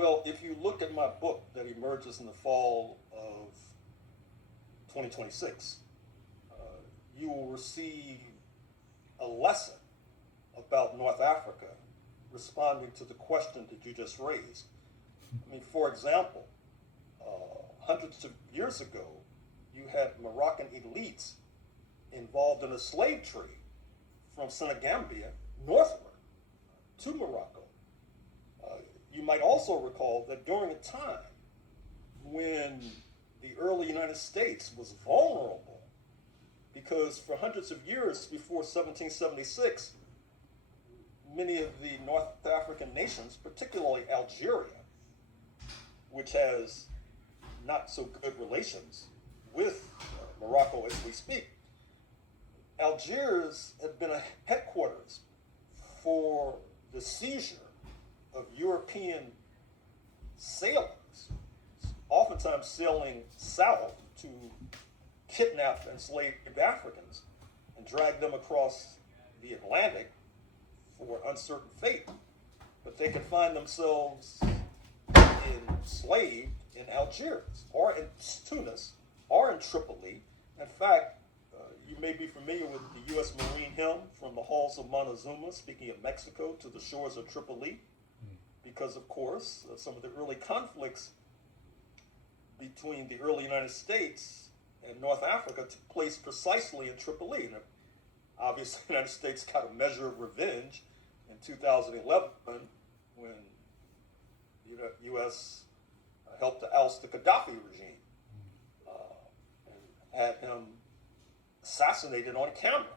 Well, if you look at my book that emerges in the fall of 2026, you will receive a lesson about North Africa responding to the question that you just raised. I mean, for example, hundreds of years ago, you had Moroccan elites involved in a slave trade from Senegambia northward to Morocco. You might also recall that during a time when the early United States was vulnerable, because for hundreds of years before 1776, many of the North African nations, particularly Algeria, which has not so good relations with Morocco as we speak, Algiers had been a headquarters for the seizure of European sailors, oftentimes sailing south to kidnap enslaved Africans and drag them across the Atlantic for uncertain fate. But they could find themselves enslaved in Algiers or in Tunis or in Tripoli. In fact, you may be familiar with the U.S. Marine hymn from the halls of Montezuma, speaking of Mexico to the shores of Tripoli, because, of course, some of the early conflicts between the early United States and North Africa took place precisely in Tripoli. And obviously, the United States got a measure of revenge in 2011 when the U.S. helped to oust the Gaddafi regime and had him assassinated on camera.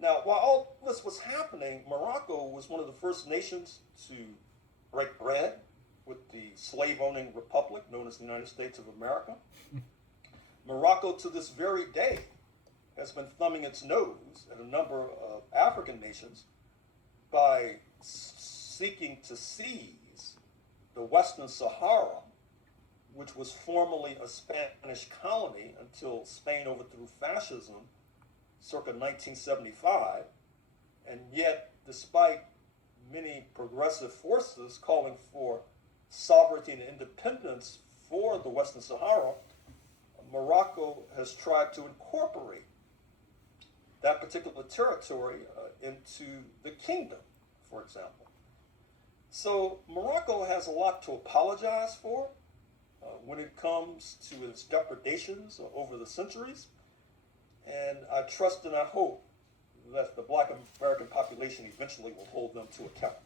Now, while all this was happening, Morocco was one of the first nations to break bread with the slave-owning republic known as the United States of America. Morocco, to this very day, has been thumbing its nose at a number of African nations by seeking to seize the Western Sahara, which was formerly a Spanish colony until Spain overthrew fascism circa 1975. And yet, despite many progressive forces calling for sovereignty and independence for the Western Sahara, Morocco has tried to incorporate that particular territory into the kingdom, for example. So Morocco has a lot to apologize for when it comes to its depredations over the centuries. And I trust and I hope that the Black American population eventually will hold them to account.